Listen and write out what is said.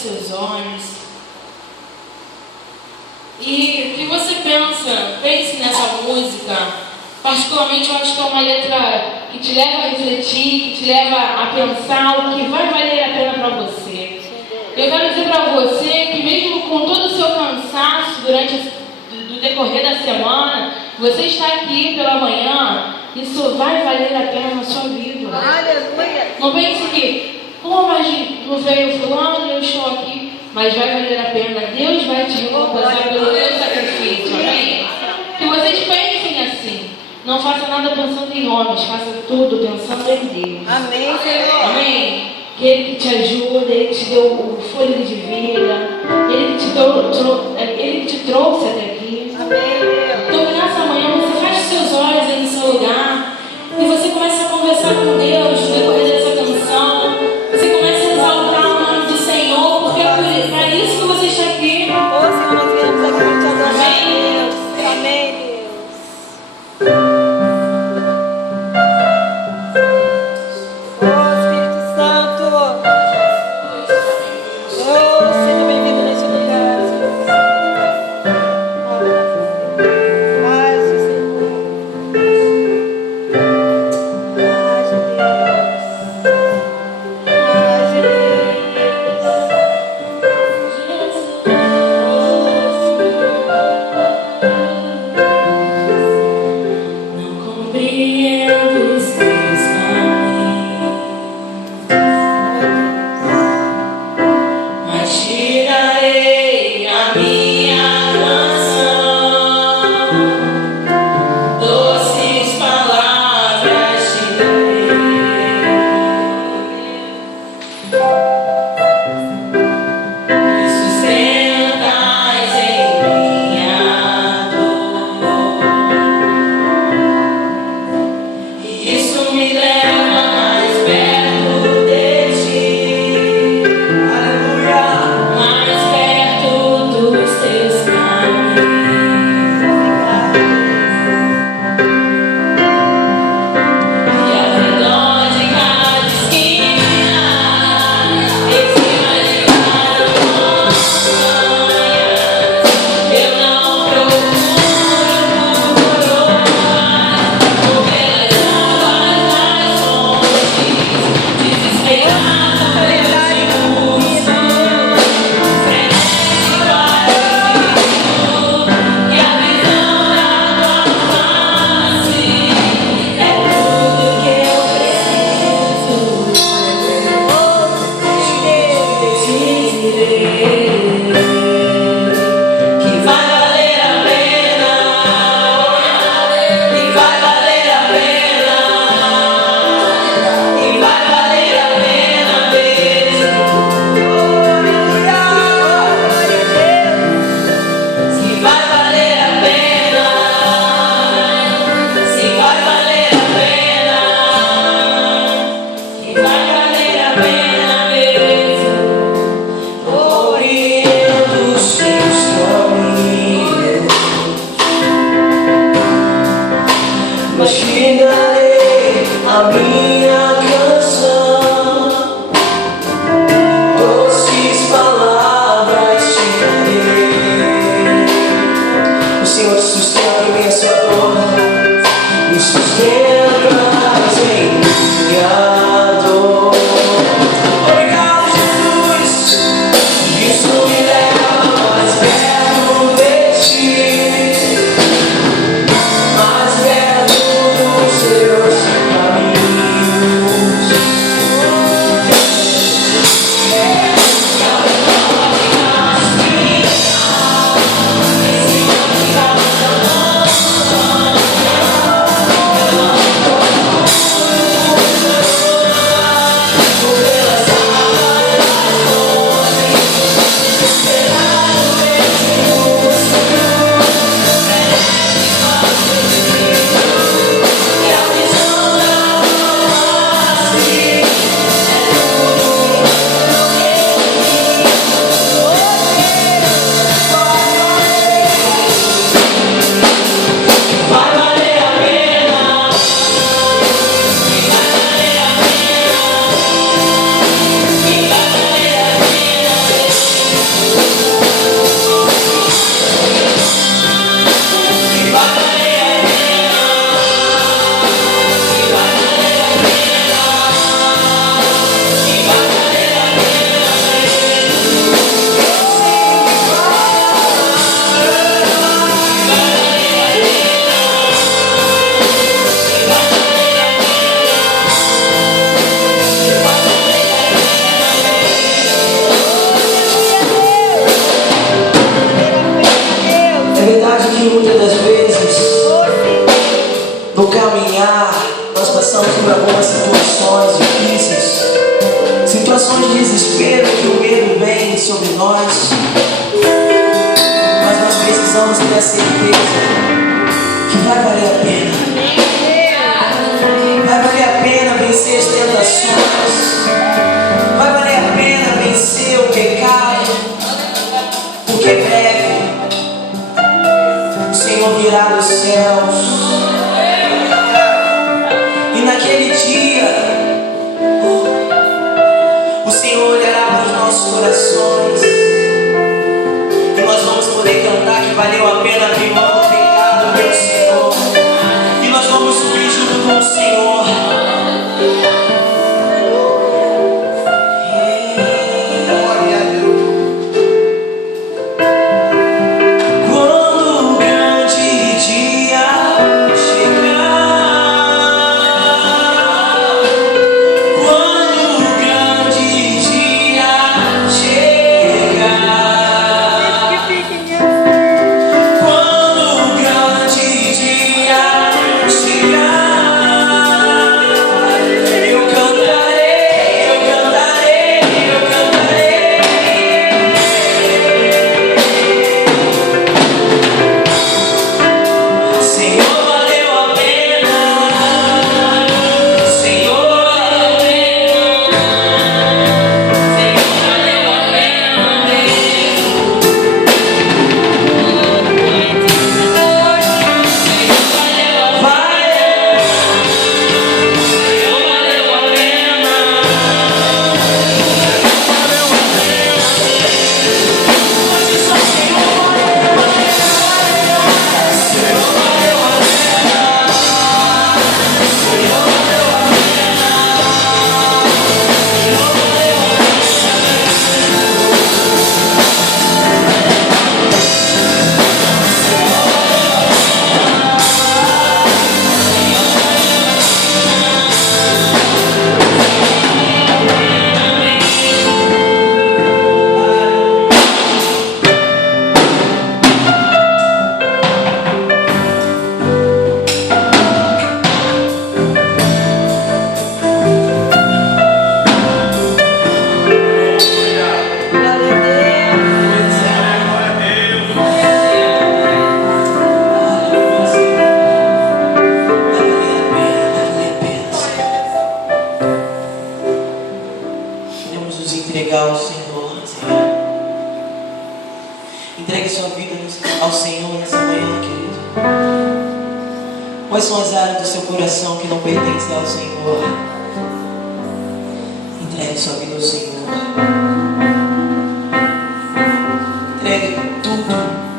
seus olhos. E o que você pensa? Pense nessa música. Particularmente, eu acho que é uma letra que te leva a refletir, que te leva a pensar o que vai valer a pena para você. Eu quero dizer para você que mesmo com todo o seu cansaço do decorrer da semana, você está aqui pela manhã, isso vai valer a pena na sua vida. Aleluia. Não pense que, mas não veio fulano, eu estou aqui, mas vai valer a pena. Deus vai te recompensar pelo teu sacrifício, amém? Que vocês pensem assim. Não faça nada pensando em homens, faça tudo pensando em Deus. Amém, Senhor. Amém? Que Ele que te ajuda, Ele te deu o fôlego de vida, Ele que te trouxe até aqui. Amém, Deus. Então, nessa manhã, você fecha seus olhos aí no seu lugar e você começa a conversar com Deus no decorrer dessa canção. Você começa a exaltar o nome do Senhor, porque é para isso que você está aqui. Ô, Senhor, nós viemos aqui para te adorar, Amém. Deus. Amém, Deus. Seja bem-vindo neste lugar. nós, mas nós precisamos ter a certeza que vai valer a pena. Vai valer a pena vencer as tentações, vai valer a pena vencer o pecado, porque breve o Senhor virá dos céus, e naquele dia o Senhor olhará para os nossos corações e nós vamos poder cantar que valeu a pena abrir mão do pecado pelo Senhor, e nós vamos subir junto com o Senhor. Entregar ao Senhor, entregue sua vida ao Senhor nessa manhã, querido. Quais são as áreas do seu coração que não pertencem ao Senhor? Entregue sua vida ao Senhor. Entregue tudo.